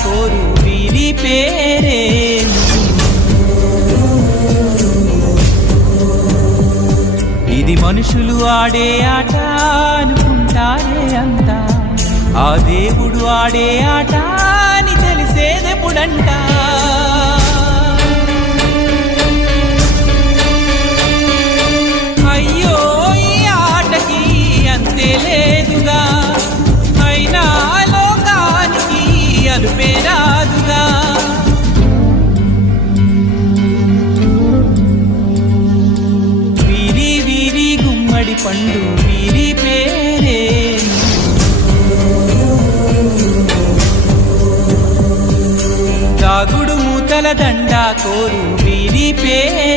కోరు వీరి పేరేను. ఇది మనుషులు ఆడే ఆట అనుకుంటారే అంతా, ఆ దేవుడు ఆడే ఆట అని తెలిసేదెప్పుడంట. అయ్యో ఈ ఆటకి అంతే లేదుగా, అయినా లోకానికి అలుపే రాదుగా. వీరి వీరి గుమ్మడి పండు వీరి పేరేను. దాగుడు మూతల దండ కోరు వీరి పేరు.